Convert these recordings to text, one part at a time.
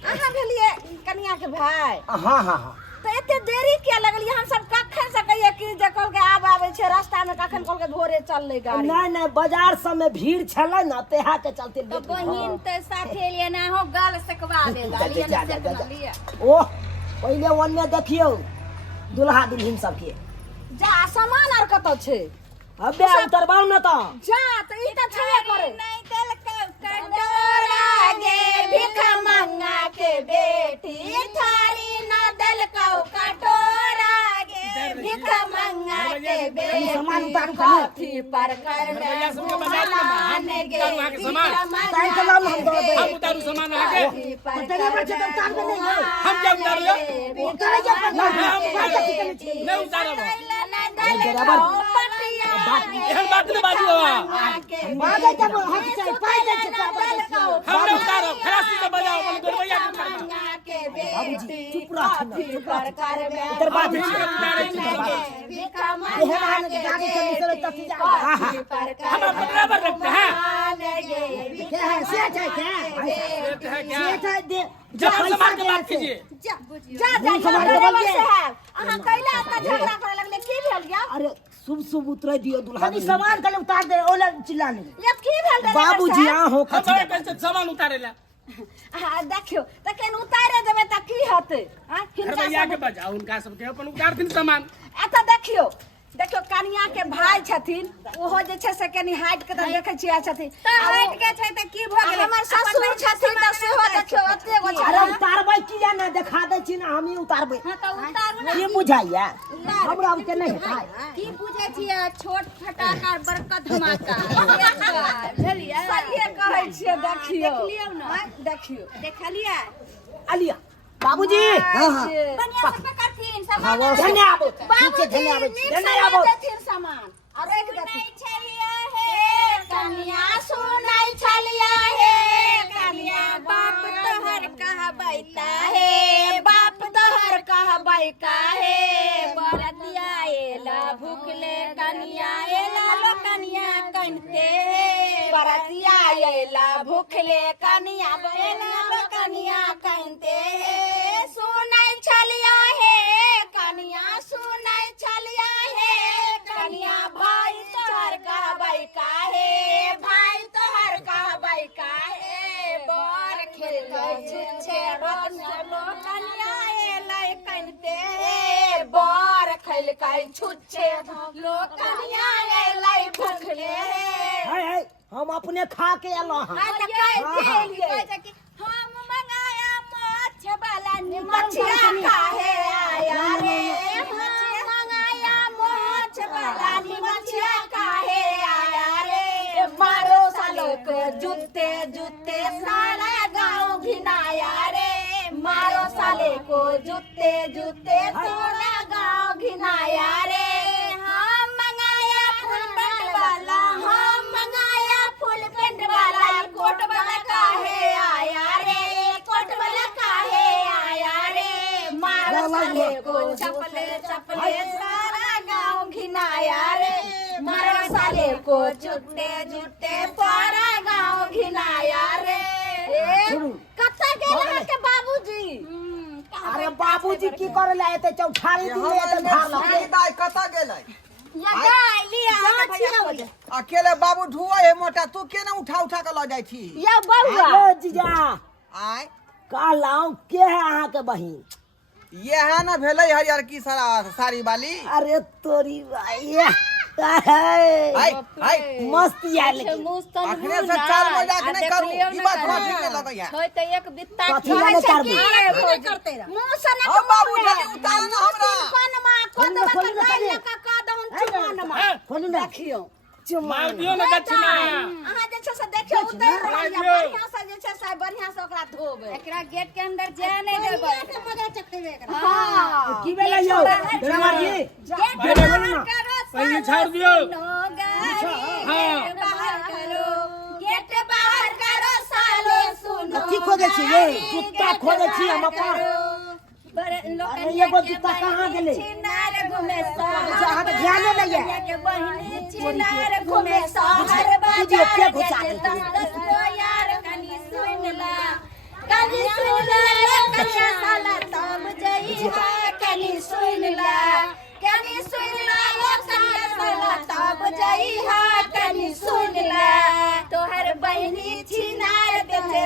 कन्या के भाई हाँ हाँ हाँ तो एते देरी क्या लगलिए हम सब कखन से कहिए कि जे कल के आब आवे छे रास्ता में कखन कल के भोरे चलले गाड़ी नहीं बाजार सब में भीड़ छले ना तेहा के चलते तो बहिन ते साथे लिए ना हो गल सकवा दे गाड़ी ना से लिए ओह पहले ओन्ने देखियो दुल्हा दुल्हन सब के जा सामान आर कत छे अबे उतरबाऊ ना तो जा तो ई त छे करे नहीं दिल कटोरा गे भिख मंगा के बेटी थारी ना दिल कटोरा गे भिख मंगा के बेटी सामान उतार काफी पर कर माने गे ताई चलाओ हम दो हम उतारू सामान आगे तेरे बच्चे तो उतार के नहीं गए हम क्या उतार लो उतारे जा नहीं उतारो एहन बात नहीं बाजू बाजे जब हट जाए पाए जाए हम ना उतारो खलासी से बजाओ अपन दुर्बैया के बाबूजी चुप रह उतर बात एहन गाड़ी चली चले तसी जा हम अपन बराबर रखते हैं क्या है सेठ है क्या सेठ है दे जब समाज की बात कीजिए जा से है अहां कैला आता झगड़ा करे लगले की भेल या अरे शुभ उतर दियो दुल्हा तनी सामान कल उतार दे ओला चिल्ला नहीं ये की भेल रे बाबूजी आ हो हम बड़े कैसे सामान उतारेला हां देखियो त केन उतारे देबे त की होते हां दुर्बैया के बजाओ उनका सबके अपन उतार दिन सामान एत देखियो कनिया के भाई छथिन ओहो जे छै से कनी हाइट के त देखे छिया छथिन त हाइट के छै त की भ गेलै हमर ससुर छथिन त सेहो देखियो ओते गो छै अरे उतारबै की ना देखा दे छी ना हम ही उतारबै हां त उतारू ना ये बुझाइया हमरा के नहीं है की बुझे छियै छोट फटाका बड़का धमाका बुझलियै सहिए कहै छियै देखियो देखलियौ ना देखियो देखलियै अलिया बाबूजी हां हां बनिया सब करथिन सामान धन्यवाद ठीक है धन्यवाद सामान और एक नहीं छलिया हे कन्या सुनाई छलिया हे कन्या बाप तोहर कहबैता हे बाप तोहर कहबै काहे बरतिया एला भूखले कन्या एला लो कन्या कनते बरतिया एला भूखले कन्या एला लो कन्या कनते सुनाई छलिया हे कन्या सुनाई छलिया हे कन्या भाई तोहर कहबै काहे भाई तोहर कहबै काहे बर खेलै छुछे रसलो कन्या एलै कनते बर खेलकै छुछे लो कन्या एलै भूखले है हम अपने खा के एलो हां हम मंगाया माछ वाला मछिया काहे आया रे हम मंगाया माछ वाला मछिया काहे आया रे मारो सालो के जूते जूते सारा गांव घिनाया रे मारो साले को जूते जूते सारा गांव घिनाया रे हम मंगाया फुल पेंट वाला हम मंगाया फुल पेंट वाला कोट वाला काहे आया रे कोट वाला काहे आया रे मारो साले को चपले चपले सारा गांव घिनाया रे मारो साले को जूते जूते सारा गांव घिनाया रे कत्ता गेला के बाबूजी अरे बाबूजी की करे ला एते चौठारी दिले एते धार लगे दाई कता गेलै या गाय अकेले बाबू ढुआ है मोटा तू केना उठा उठा के ल जाई छी या बउआ हेलो जीजा आय कहलाऊ के है अहाँ के बहिन ये है ना भेले हरियर की साड़ी वाली। अरे तोरी भाई हाय हाय मस्त यार लेकिन अखने से चाल मजाक नहीं करू ई बात हमरा ठीक नहीं लगै है। होय त एक बित्ता कथी वाले करबू करते रह मुंह से न अब बाबू जल्दी उतार ना हमरा। कोन मां को दबा त गाय लका का दहन चुमान मां खोलू ना देखियो मार दियो ना दक्षिणा। अहाँ जे छै से देखियो उतर रहल या बढ़िया से जे छै से बढ़िया से ओकरा धोबे एकरा गेट के अंदर जाय नहीं देबै के मगा चखेबे एकरा हां की बेला यौ ड्रामा जी गेट बाहर करो पहले छोड़ दियो। हां बाहर करो गेट बाहर करो सालो सुनो कथी खोजे छी ये कुत्ता खोजे छी हम अपन बड़े लोग अरे ये वो जूता कहाँ गेले चिनार घुमे अहाँ के ध्यान नहीं लगे के बहिनी चिनार घुमे शहर वीडियो पे बाजार घुसा के देते दस को यार कनी सुन ला कनिया साला तब जई है कनी सुन ला वो कनिया साला तब जई है कनी सुन ला तोहर बहिनी चिनार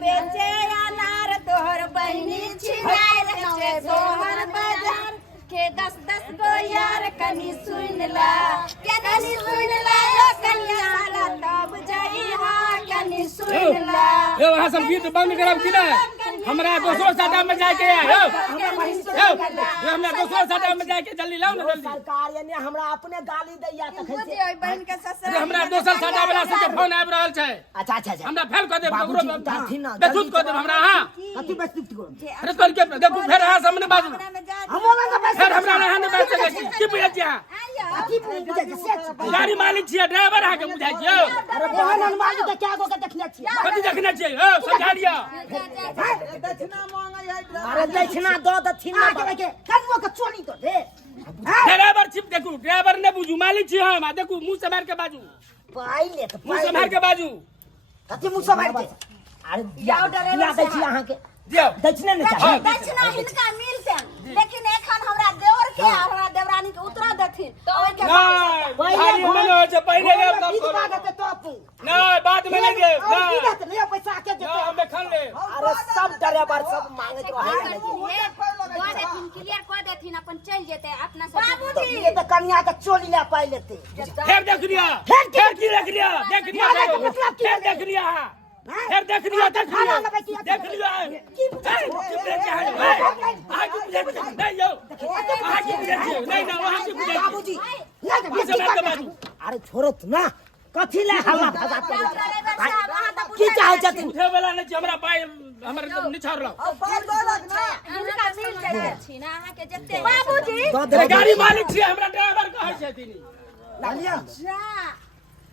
बेचे अनार तोहर बहिनी चिनार बेचे तोहर बाजार के 10 गो यार कनी सुन ला कनिया साला तब जई है कनी सुन ला यो वहां सब गीत बंद करब कि ना हमरा दोसरो साटा में जाके आयो हमरा दोसरो साटा में जाके जल्दी लाओ ना जल्दी। सरकार यानी हमरा अपने गाली दैया तखन से ओइ बहन के ससुर हमरा दोसर साटा वाला से के फोन आबि रहल छै। अच्छा अच्छा अच्छा हमरा फेल कर दे बाबूजी, ककरो दाथी ना, बेसुध कर दे हमरा। हां कथी बेइज्जती करो अरे कर के देखू फेर हां सामने बाजू हम वाला का पैसा फेर हमरा रहन दे बैठ सके की बुझै छियै कथी बुझे के से गाड़ी मालिक छियै ड्राइवर अहाँ के बुझै छियै। अरे बहन हनुमान के क्या गो के देखने छी कथी देखने छियै ओ समझा दिया। दक्षिणा मांगे है। अरे दक्षिणा दो दक्षिणा के कनवो के चोरी तो दे ड्राइवर छिप देखू ड्राइवर ने बुझू मालिक छियै हम देखू मुंह से मार के बाजू पाई ले तो मुंह से मार के बाजू कथी मुंह से मार के अरे दिया दै छी अहाँ के दियो दक्षिणा ने चाहिए दक्षिणा हिनका मिलते लेकिन एखन हमरा देवर के और हमरा देवरानी के उतरा देथिन तो ओइ के नहीं भारी मन हो छै पहले ले तब गीत गा करो। देते तो तू नहीं बाद में नहीं दे और की नहीं देते नहीं पैसा के ना देते हम देखन ले अरे सब ड्राइवर सब मांगे तो है देथिन क्लियर कर देथिन अपन चल जेते अपना सब बाबूजी ये तो कन्या के चोली ले पाई लेते फिर देख लिया फिर फिर की देख लिया देख लिया ना देख, मतलब की फिर देख लिया फिर देख लिया देख खाना लिया लगा के देख लिया नहीं यो नहीं ना वहां की बुझे बाबूजी ना मुझे मार के बाजू अरे छोड़ो तू ना कथी ले हल्ला फसाते की चाहे छथिन उठे वाला नहीं हमरा पाए हमर निछाड़ लो बात बोलक ना। हिनका मिल जाय छी ना अहाँ के जते बाबूजी दो गाड़ी मालिक छियै हमरा ड्राइवर कहै छथिन लालिया जा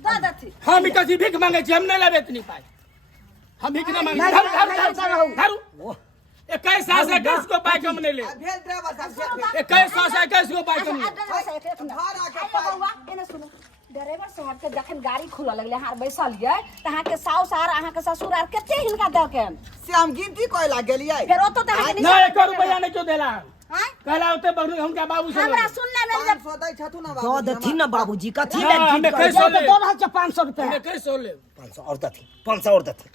दो देथिन हम कथी भीख मांगे छी हम नहीं लेबे इतनी पाई हम भीख ना मांगे धरू 21 साल से 21 को पाई कम नहीं ले भेल ड्राइवर साहब भेल 21 साल से 21 को पाई कम घर आके पाई। बउआ एने सुनो ड्राइवर साहब के जखन गाड़ी खुला लगले हार बैसल ये त अहाँ के साउस आर अहाँ के ससुर आर कते हिनका द के से हम गिनती कोई ला गेलियै। फिर ओतो त अहाँ के ना 1 रुपया नहीं क्यों देला हां कहला होते बहु हम क्या बाबू से हमरा सुनने में जब 500 दै छथु ना दो बाबू। दथिन ना बाबूजी कथी ना, ले हमें कैसे ले? दो रहल 500 रुपया 21 ले 500 और दथिन 500 और दथिन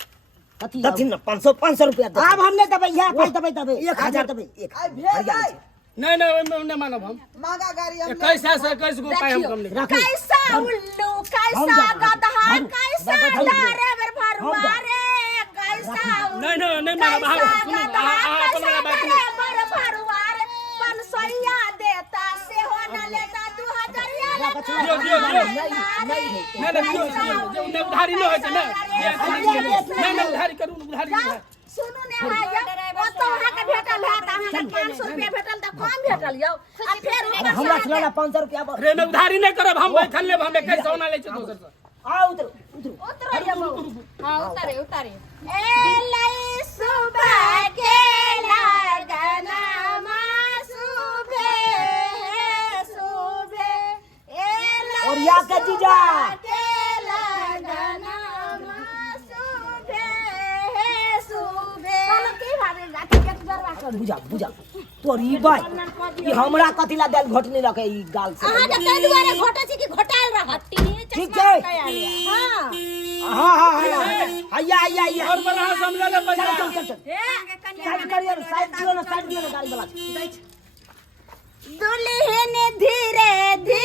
कथी दथिन ना 500 रुपया अब हमने देबै यह पाई देबै देबै 1000 देबै आई भेल नहीं नहीं नहीं मानब हम मांगा गाड़ी हम 21 साल से 21 को पाई हम कम नहीं रखो कैसा उल्लू कैसा गधा कैसा ड्राइवर भरुआ रे कैसा नहीं मानब सुनो अपन वाला बात नहीं ड्राइवर भरुआ रे 500 देता से हो न लेता 2000 दियो नहीं उधारी नहीं होय छै नहीं उधारी करू उधारी नहीं सुनू ने है ओतो अहाँ के भेटल है त अहाँ के 500 रुपया भेटल त कम भेटल यौ आ फेर हमरा चला 500 रुपया रे मैं उधारी नहीं करब हम बैठल लेब हम 21 सोना ले छै दोसर से आ उतर उतर उतर जाबो हां उतारे ए लई सुबह के लगना मा सुबह ए लई और या के जीजा के लगना मा सुबह कल की भाबे जाके के जरवा कर बुझा तोरी बाई ई हमरा कथी ला देल घोट नहीं रखे ई गाल से अहाँ के तै दुआरे घोटे छी कि घोटाल रहती ठीक छै हां हां आया और बड़ा समझा ले चल हे साइड करिए साइड करियो ना गाड़ी वाला दुल्हन धीरे धीरे